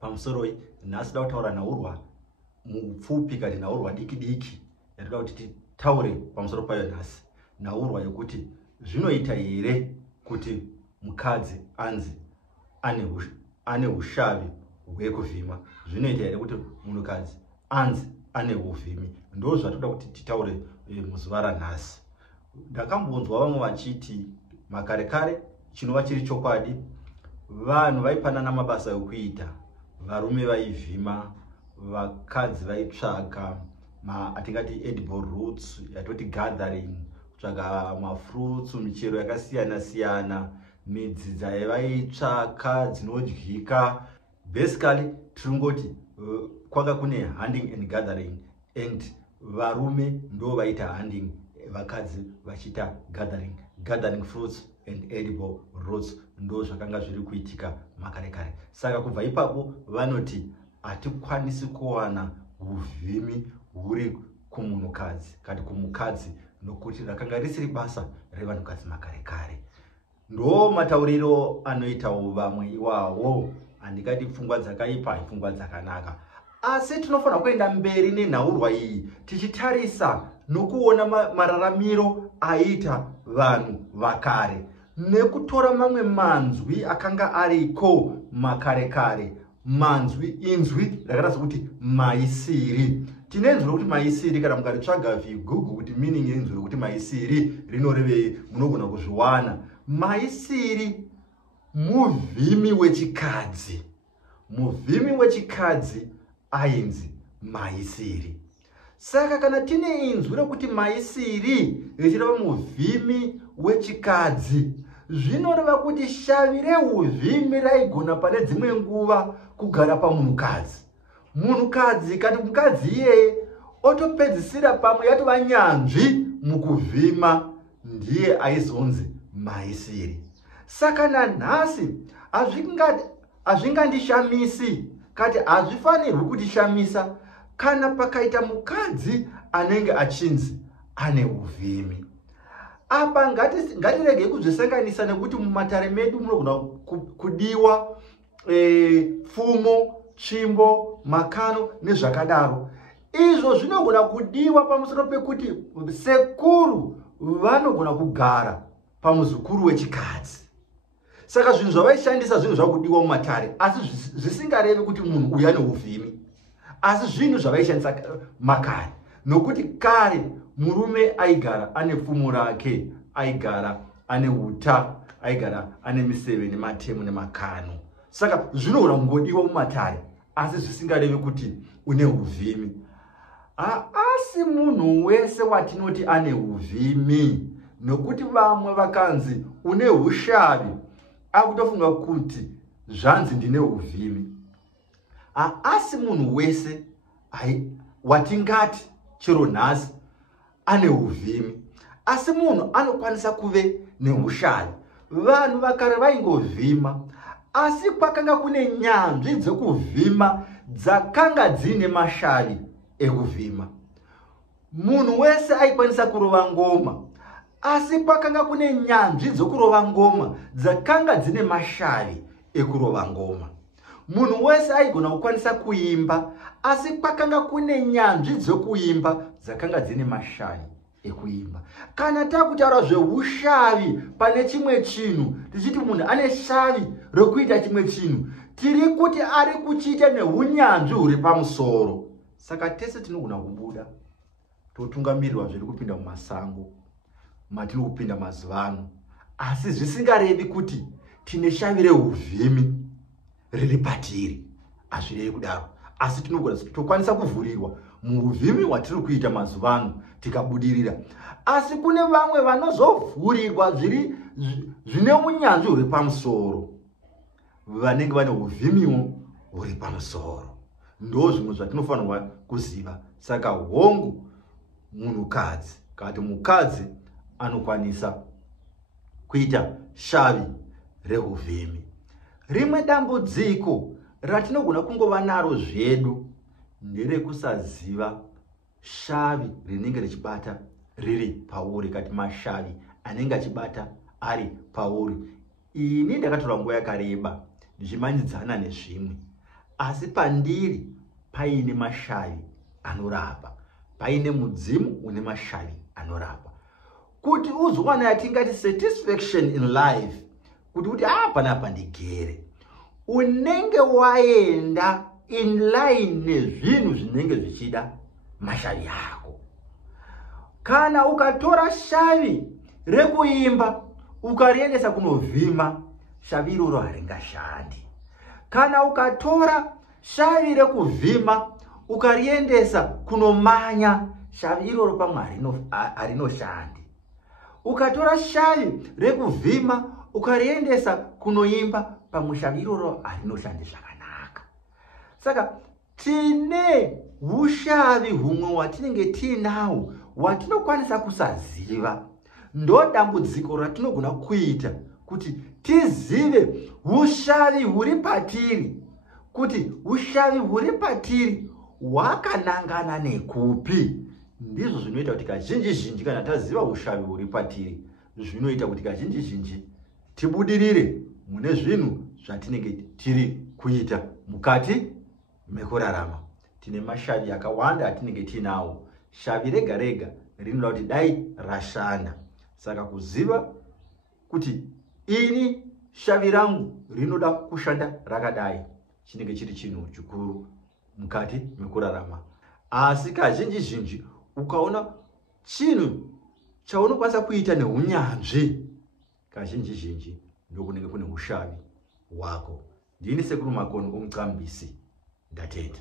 pamusoro nhasi da kutaura nhaurwa mupfupi kati nhaurwa diki diki yatoda kuti titaure pamusoro payo nhasi. Nhaurwa yekuti zvinoita here kuti mukadzi anzi ane ushavi hwekuvhima? Zvinoita here kuti munhukadzi anzi ane uvhimi? Ndo zvatoda kuti titaure muzuva ranhasi. Ndakambonzwa vamwe vachiti makare kare chinova chiri chokwadi, vanhu vaipanana mabasa ekuita, varume vaivhima, vakadzi vaitsvaka atingati edible roots, yatoti gathering, kutsvaka mafruits, michero yakasiyana siyana, midzi dzavaitsvaka dzinodyika. Basically tiringoti kwanga kune hunting and gathering, and varume ndo vaita hunting, vakadzi vachiita gathering fruits and edible roots. Ndo zvakanga zviri kuitika makare kare. Saka kubva ipapo vanoti hatikwanisi kuwana uvhimi huri kumunhukadzi kati kumukadzi, nokuti rakanga risiri basa revanhukadzi makare kare. Ndo matauriro anoitawo vamwe iwawo. Handikati pfungwa dzakaipa pfungwa dzakanaka, asi tinofanira kuenda mberi nenhaurwa iyi tichitarisa nokuona mararamiro aita vanhu vakare, nekutora mamwe manzwi akanga ariko makare kare. Inzwi rakada sokuti maisiri. Tinenzwi kuti maisiri, kana mukaritsvaga vigugu kuti meaning yenzwi rokuti maisiri rinorevei, munogona kuzviwana. Maisiri muvhimi wechikadzi. Muvhimi wechikadzi ainzi maisiri. Saka kana tine inzwi rokuti maisiri richireva muvhimi wechikadzi, zvinoreva kuti shavi reuvhimi raigona pane dzimwe nguva kugara pamunhukadzi. Munhukadzi kati mukadzi iyeye otopedzisira pamwe yatova nyanzvi mukuvhima, ndiye aizonzi maisiri. Saka nanhasi hazvingandishamisi, kati hazvifanirwi kutishamisa kana pakaita mukadzi anenge achinzi ane uvhimi. Apa ngatirege kuzvisanganisa, nekuti mumatare medu munogona kudiwa pfumo, tsvimbo, makano nezvakadaro. Izvo zvinogona kudiwa pamusoro pekuti sekuru vanogona kugara pamuzukuru wechikadzi. Saka zvinhu zvavaishandisa zvinhu zvakudiwa mumatare, asi zvisingarevi kuti munhu uyu ane uvhimi, asi zvinhu zvavaishandisa makare. Nokuti kare murume aigara ane pfumo rake, aigara ane uta, aigara ane miseve nematemu nemakano. Saka zvinogona kungodiwa mumatare, asi zvisingarevi kuti une uvhimi. Asi munhu wese watinoti ane uvhimi, nokuti vamwe vakanzi une ushavi, akutofunga kuti zvanzi ndine uvhimi. Asi munhu wese watingati chero nhasi ane uvhimi, asi munhu anokwanisa kuve neushavi. Vanhu vakare vaingovhima, asi kwakanga kune nyanzvi dzekuvhima dzakanga dzine mashavi ekuvhima. Munhu wese aikwanisa kurova ngoma, asi kwakanga kune nyanzvi dzokurova ngoma dzakanga dzine mashavi ekurova ngoma. Munhu wese aigona kukwanisa kuimba, asi kwakanga kune nyanzvi dzokuimba dzakanga dzine mashavi ekuimba. Kana takutaura zveushavi pane chimwe chinhu, tichiti munhu ane shavi rokuita chimwe chinhu, tiri kuti ari kuchiita neunyanzvi huri pamusoro. Saka tese tinogona kubuda totungamirirwa zviri kupinda mumasango matiri kupinda mazuva ano, asi zvisingarevi kuti tine shavi reuvhimi riri patiri. Hazvirevi kudaro, asi tokwanisa kuvhurirwa muuvhimi hwatiri kuita mazuva ano tikabudirira. Asi kune vamwe vanozovhurirwa zvine unyanzvi huri pamusoro, vanenge vane uvhimiwo huri pamusoro. Ndo zvimwe zvatinofanirwa kuziva. Saka hongu munhukadzi, kati mukadzi anokwanisa kuita shavi reuvhimi. Rimwe dambudziko ratinogona kungova naro zvedu nderekusaziva shavi rinenge richibata riri pauri, kati mashavi anenge achibata ari pauri. Ini ndakatora nguva yakareba ndichimanyidzana nezvimwe, asi pandiri paine mashavi anorapa, paine mudzimu une mashavi anorapa. Kuti uzwana yatingati satisfaction in life, kuti panapa ndigere, unenge waenda in line nezvinhu zvinenge zvichida mashavi ako. Kana ukatora shavi rekuimba ukariendesa kunovhima, shavi iroro haringashandi. Kana ukatora shavi rekuvhima ukariendesa kunomanya, shavi iroro pamwe harinoshandi. Ukatora shavi rekuvhima ukariendesa kunoimba, pamwe shavi iroro harinoshandi zvakanaka. Saka tine hushavi humwe watinenge tinawo watinokwanisa kusaziva. Ndo dambudziko ratinogona kuita, kuti tizive hushavi huri patiri, kuti hushavi huri patiri hwakanangana nekupi. Ndizvo zvinoita kuti kazhinji kana taziva hushavi huri patiri, zvinoita kuti kazhinji tibudirire mune zvinhu zvatinenge tiri kuita mukati mekurarama. Tine mashavi akawanda atinenge tinawo. Shavi rega rega rinoda kuti dai rashanda. Saka kuziva kuti ini shavi rangu rinoda kushanda rakadai, chinenge chiri chinhu chikuru mukati mekurarama. Asi kazhinji ukaona chinhu chaunokwanisa kuita neunyanzvi, kazhinji ndokunenge kune hushavi hwako. Ndini Sekuru Makono omuCambisi. Ndatenda.